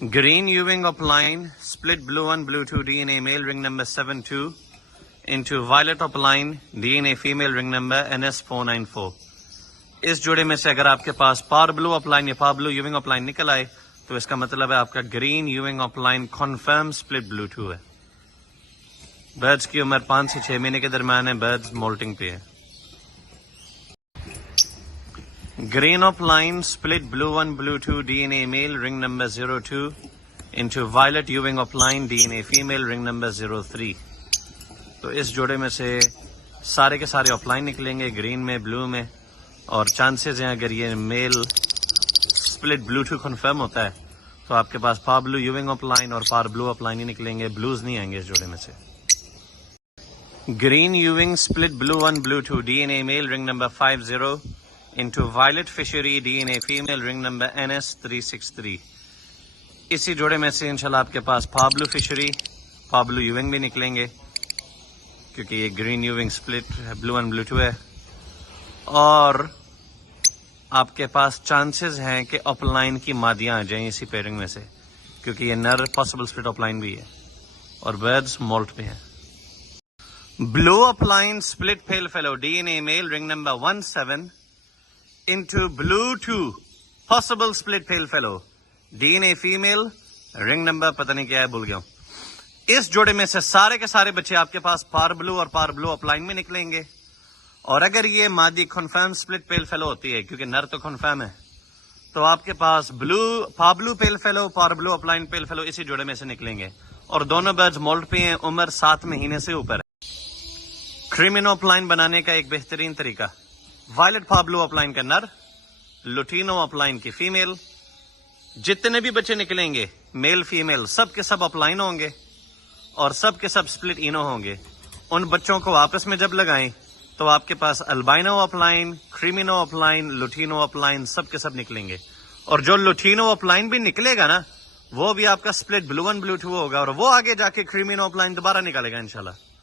Green Ewing Upline, split blue 1, blue 2, DNA male, ring number 72, into violet upline, DNA female, ring number NS494. اس جوڑے میں سے اگر آپ کے پاس پار بلو اپلائن یا پار بلو یوونگ اپلائن نکل آئے تو اس کا مطلب ہے آپ کا گرین یوونگ اپلائن کنفرم سپلٹ بلو 2 ہے. برڈز کی عمر 5 سے 6 مہینے کے درمیان ہے. برڈز مولٹنگ پہ ہے. Green opaline split blue 1 blue 2 D N A male ring number 02 into violet یوونگ opaline D N A female ring number 03. تو اس جوڑے میں سے سارے کے سارے اپلائن نکلیں گے گرین میں بلو میں, اور چانسز ہیں اگر یہ میل سپلٹ بلو 2 کنفرم ہوتا ہے تو آپ کے پاس پار بلو یوونگ اپلائن اور پار بلو اپلائن ہی نکلیں گے, بلوز نہیں آئیں گے اس جوڑے میں سے. گرین یوونگ split blue 1 blue 2 D N A male ring number 50 into violet فشری D N A female ring number NS363. اسی جوڑے میں سے انشاءاللہ آپ کے پاس پار بلو فشری پار بلو یوونگ بھی نکلیں گے کیونکہ یہ گرین یوونگ سپلٹ بلو 1 بلو 2 ہے. اور آپ کے پاس چانسز ہیں کہ اپ لائن کی مادیاں آ جائیں اسی پیرنگ میں سے کیونکہ یہ نر پاسبل سپلٹ اپ لائن بھی ہے اور برڈز مولٹ پہ ہیں. Blue opaline split pale fallow D N A male ring number 17 into blue 2 possible split pale fallow D N A female ring number پتہ نہیں کیا ہے بھول گیا ہوں. اس جوڑے میں سے سارے کے سارے بچے آپ کے پاس پار بلو اور پار بلو اپ لائن میں نکلیں گے. اور اگر یہ مادی کنفرم سپلٹ پیل فیلو ہوتی ہے کیونکہ نر تو کنفرم ہے تو آپ کے پاس پار بلو پیل فیلو پار بلو اپلائن پیل فیلو اسی جوڑے میں سے نکلیں گے. اور دونوں برڈز مولٹ پہ ہیں, عمر 7 مہینے سے اوپر ہے. کریمینو اپلائن بنانے کا ایک بہترین طریقہ, وائلٹ پار بلو اپلائن کا نر, لوٹینو اپلائن کی فیمیل. جتنے بھی بچے نکلیں گے میل فیمیل سب کے سب اپلائن ہوں گے اور سب کے سب سپلٹ اینو ہوں گے. ان بچوں کو آپس میں جب لگائیں تو آپ کے پاس البائنو اپلائن, کریمینو اپلائن, لوٹینو اپلائن سب کے سب نکلیں گے. اور جو لوٹینو اپلائن بھی نکلے گا نا وہ بھی آپ کا سپلٹ بلو 1 بلو 2 ہوگا اور وہ آگے جا کے کریمینو اپلائن دوبارہ نکالے گا انشاءاللہ.